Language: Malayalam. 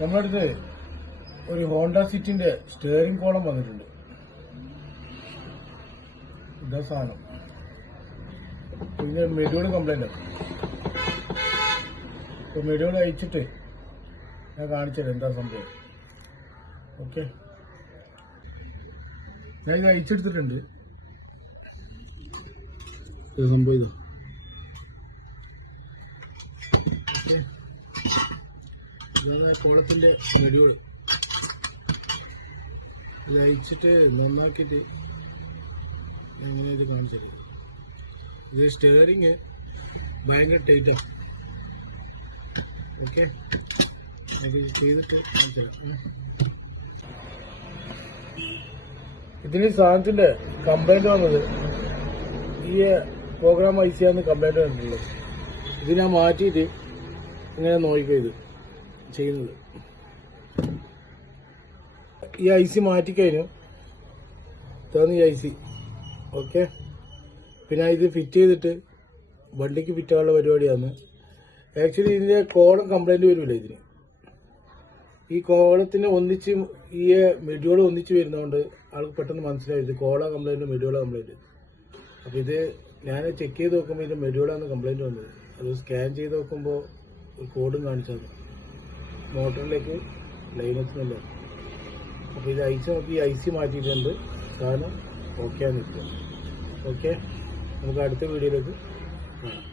നമ്മളടുത്ത് ഒരു ഹോണ്ട സിറ്റിന്റെ സ്റ്റിയറിംഗ് കോളം വന്നിട്ടുണ്ട്. ഇതാ സാധനം. പിന്നെ മെഡ്യൂൾ കംപ്ലൈന്റ് ആണ്. ഇപ്പൊ മെഡ്യൂൾ അയച്ചിട്ട് ഞാൻ കാണിച്ചത് എന്താ സംഭവം. ഓക്കെ, ഞാൻ ഇത് അയച്ചെടുത്തിട്ടുണ്ട്. സംഭവം ഇത് ഇതാണ് കോളത്തിന്റെ മെഡ്യൂള്. ഇത് അയച്ചിട്ട് നന്നാക്കിയിട്ട് എങ്ങനെ ഇത് കാണിച്ചത്. ഇത് സ്റ്റിയറിങ് ഭയങ്കര ടൈറ്റാണ്. ഓക്കെ, അത് ചെയ്തിട്ട് കാണിച്ചത്. ഇതിന് സാധനത്തിന്റെ കംപ്ലൈന്റ് വന്നത് ഈ പ്രോഗ്രാം അയച്ചാന്ന് കംപ്ലൈന്റ് വന്നിട്ടുള്ളത്. ഇത് ഞാൻ മാറ്റിയിട്ട് ഇങ്ങനെ നോക്കിക്കോ. ഇത് ചെയ്യുന്നത് ഈ ഐ സി മാറ്റിക്കഴിഞ്ഞു. ഇതാണ് ഈ ഐ സി. ഓക്കെ, പിന്നെ ഇത് ഫിറ്റ് ചെയ്തിട്ട് വണ്ടിക്ക് ഫിറ്റാനുള്ള പരിപാടിയാണ്. ആക്ച്വലി ഇതിന്റെ കോളം കംപ്ലൈന്റ് വരില്ല. ഇതിന് ഈ കോളത്തിന് ഒന്നിച്ച് ഈ മെഡ്യൂൾ ഒന്നിച്ച് വരുന്നതുകൊണ്ട് ആൾക്ക് പെട്ടെന്ന് മനസ്സിലായത് കോള കംപ്ലൈന്റ് മെഡ്യൂള കംപ്ലൈന്റ്. അപ്പൊ ഇത് ഞാൻ ചെക്ക് ചെയ്ത് നോക്കുമ്പോൾ ഇതിന്റെ മെഡ്യൂളാണ് കംപ്ലൈന്റ് വന്നത്. അത് സ്കാൻ ചെയ്ത് നോക്കുമ്പോൾ ഒരു കോഡും കാണിച്ചത് മോട്ടറിലേക്ക് ലൈനത്തിനല്ല. അപ്പൊ ഇത് അയച്ച് നോക്കി ഈ ഐ സി മാറ്റിയിട്ടുണ്ട്. സാധനം ഓക്കെ ആണ്. ഓക്കെ, നമുക്ക് അടുത്ത വീഡിയോയിലേക്ക് കാണാം.